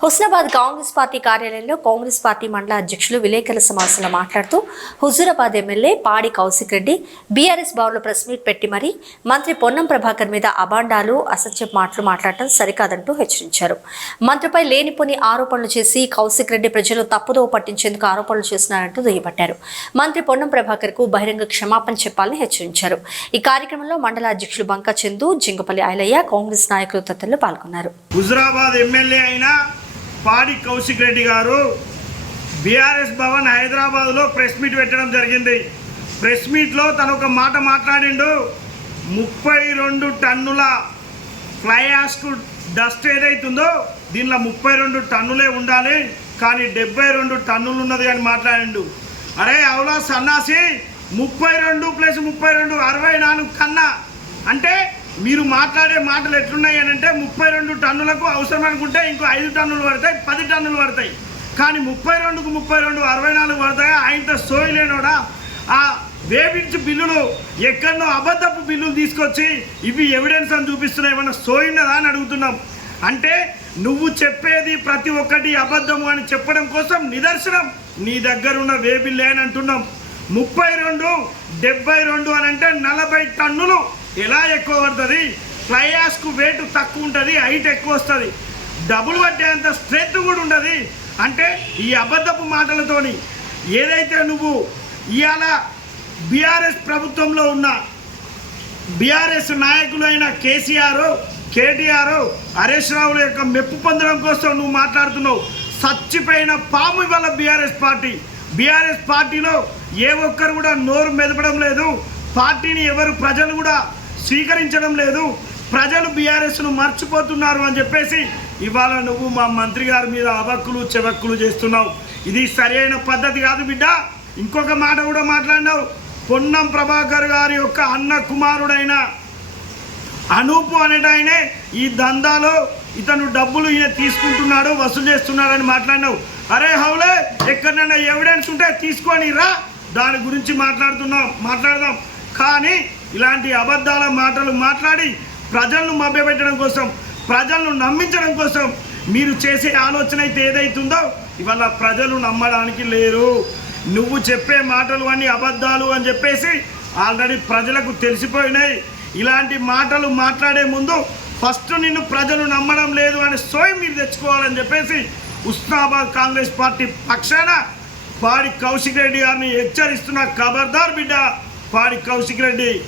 Husnabad Congress party కార్యాలయంలో Congress party మండల అధ్యక్షులు విలేకరుల సమావేశంలో మాట్లాడుతూ హుజూరాబాద్ ఎమ్మెల్యే పాడి కౌశిక్ రెడ్డి బీఆర్ఎస్ భవన్లో ప్రెస్ మీట్ పెట్టి మరీ మంత్రి పొన్నం ప్రభాకర్ మీద అబాండాలు అసత్య మాటలు మాట్లాడటం సరికాదంటూ హెచ్చరించారు. మంత్రిపై లేనిపోని ఆరోపణలు చేసి కౌశిక్ రెడ్డి ప్రజలు తప్పుదో పట్టించేందుకు ఆరోపణలు చేస్తున్నారంటూ దుయ్యబట్టారు. మంత్రి పొన్నం ప్రభాకర్కు బహిరంగ క్షమాపణ చెప్పాలని హెచ్చరించారు. ఈ కార్యక్రమంలో మండల అధ్యక్షులు బంకా చందు జింగపల్లి ఐలయ్య కాంగ్రెస్ నాయకులు తదితరులు పాల్గొన్నారు. హుజురాబాద్ ఎమ్మెల్యే అయిన పాడి కౌశిక్ రెడ్డి గారు బీఆర్ఎస్ భవన్ హైదరాబాద్లో ప్రెస్ మీట్ పెట్టడం జరిగింది. ప్రెస్ మీట్లో తను ఒక మాట మాట్లాడిండు. ముప్పై రెండు టన్నుల ఫ్లై డస్ట్ ఏదైతుందో దీనిలో ముప్పై రెండు టన్నులే ఉండాలి కానీ డెబ్బై రెండు టన్నులు ఉన్నది అని మాట్లాడిండు. అరే అవులా సన్నాసి? ముప్పై రెండు ప్లస్ ముప్పై రెండు అరవై నాలుగు కన్నా అంటే మీరు మాట్లాడే మాటలు ఎట్లున్నాయి అని అంటే ముప్పై రెండు టన్నులకు అవసరం అనుకుంటే ఇంకో ఐదు టన్నులు పడతాయి పది టన్నులు పడతాయి. కానీ ముప్పై రెండుకు ముప్పై రెండు అరవై నాలుగు పడతాయి. ఆయనతో సోయలేనోడా ఆ వేపించి బిల్లులు ఎక్కడనో అబద్ధపు బిల్లులు తీసుకొచ్చి ఇవి ఎవిడెన్స్ అని చూపిస్తున్నాయి. ఏమన్నా సోయినదా అని అడుగుతున్నాం. అంటే నువ్వు చెప్పేది ప్రతి ఒక్కటి అబద్ధము అని చెప్పడం కోసం నిదర్శనం. నీ దగ్గర ఉన్న వేబిల్లే అని అంటున్నాం. ముప్పై రెండు డెబ్బై రెండు అని అంటే నలభై టన్నులు. ఎలా ఎక్కువ పడుతుంది? ఫ్లైయాస్కు వెయిట్ తక్కువ ఉంటుంది హైట్ ఎక్కువ వస్తుంది. డబుల్ పట్టేంత స్ట్రెంత్ కూడా ఉండదు. అంటే ఈ అబద్ధపు మాటలతోని ఏదైతే నువ్వు ఇవాళ బీఆర్ఎస్ ప్రభుత్వంలో ఉన్న బీఆర్ఎస్ నాయకులైన కేసీఆర్ కేటీఆర్ హరీష్ రావుల యొక్క మెప్పు పొందడం కోసం నువ్వు మాట్లాడుతున్నావు. సచ్చిపోయిన పాము ఇవాళ బీఆర్ఎస్ పార్టీ. బీఆర్ఎస్ పార్టీలో ఏ ఒక్కరు కూడా నోరు మెదపడం లేదు. పార్టీని ఎవరు ప్రజలు కూడా స్వీకరించడం లేదు. ప్రజలు బీఆర్ఎస్ను మర్చిపోతున్నారు అని చెప్పేసి ఇవాళ నువ్వు మా మంత్రి గారి మీద అవక్కులు చెవక్కులు చేస్తున్నావు. ఇది సరైన పద్ధతి కాదు బిడ్డ. ఇంకొక మాట కూడా మాట్లాడినావు. పొన్నం ప్రభాకర్ గారి యొక్క అన్న కుమారుడైన అనూపు అనేటాయనే ఈ దందాలో ఇతను డబ్బులు ఈయన తీసుకుంటున్నాడు వసూలు చేస్తున్నాడని మాట్లాడినావు. అరే హౌలే ఎక్కడైనా ఎవిడెన్స్ ఉంటే తీసుకొని రా. దాని గురించి మాట్లాడుతున్నాం మాట్లాడదాం. కానీ ఇలాంటి అబద్ధాల మాటలు మాట్లాడి ప్రజలను మభ్యపెట్టడం కోసం ప్రజలను నమ్మించడం కోసం మీరు చేసే ఆలోచన అయితే ఏదైతుందో ఇవాళ ప్రజలు నమ్మడానికి లేరు. నువ్వు చెప్పే మాటలు అన్ని అబద్ధాలు అని చెప్పేసి ఆల్రెడీ ప్రజలకు తెలిసిపోయినాయి. ఇలాంటి మాటలు మాట్లాడే ముందు ఫస్ట్ నిన్ను ప్రజలు నమ్మడం లేదు అని సోయి మీరు తెచ్చుకోవాలని చెప్పేసి ఉస్నాబాద్ కాంగ్రెస్ పార్టీ పక్షాన పాడి కౌశిక్ రెడ్డి గారిని హెచ్చరిస్తున్న ఖబర్దార్ బిడ్డ పాడి కౌశిక్ రెడ్డి.